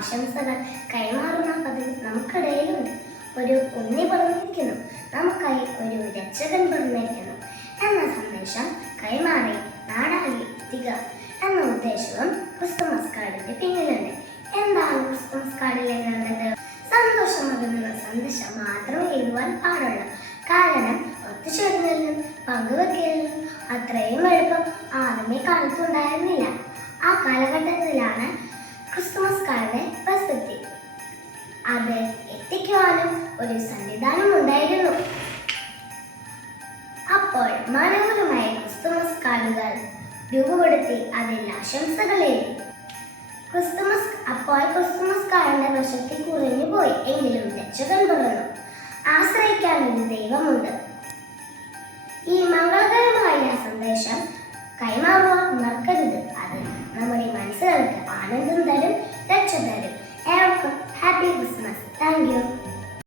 ആശംസകൾ കൈമാറുന്ന പതിവ് നമുക്കിടയിലുണ്ട്. ഒരു ഉണ്ണി പറഞ്ഞിരിക്കുന്നു നമുക്കായി ഒരു രക്ഷകൻ പറഞ്ഞിരിക്കുന്നു എന്ന സന്ദേശം കൈമാറി നാടായി എത്തിക എന്ന ഉദ്ദേശവും ക്രിസ്തുമസ് കാർഡിന്റെ പിന്നിലുണ്ട്. എന്താണ് ക്രിസ്തുമസ് കാർഡിൽ എഴുതേണ്ടത് സന്തോഷമകുന്ന സന്ദേശം മാത്രം എഴുതുവാൻ പാടുള്ളൂ. കാരണം ഒത്തുചേർന്നതിലും പങ്കുവെക്കലിലും അത്രയും എളുപ്പം ആദ്യമേ കാലത്തുണ്ടായിരുന്നില്ല. ആ കാലഘട്ടത്തിലാണ് അത് എത്തിക്കുവാനും ഒരു സംവിധാനം ഉണ്ടായിരുന്നു. അപ്പോൾ മനോഹരമായ ക്രിസ്തുമസ് കാർഡുകൾ രൂപപ്പെടുത്തി അതിൽ ആശംസകൾ എഴുതി ക്രിസ്തുമസ് അപ്പോൾ ക്രിസ്തുമസ് കാർഡിന്റെ വശത്തിൽ കുറഞ്ഞു പോയി. എങ്കിലും രക്ഷകൻ പറഞ്ഞു ആശ്രയിക്കാൻ ഒരു ദൈവമുണ്ട്. ഈ മംഗളകരമായ സന്ദേശം കൈമാറുവാൻ മറക്കരുത്. അത് നമ്മുടെ മനസ്സുകൾക്ക് ആനന്ദം Thank you.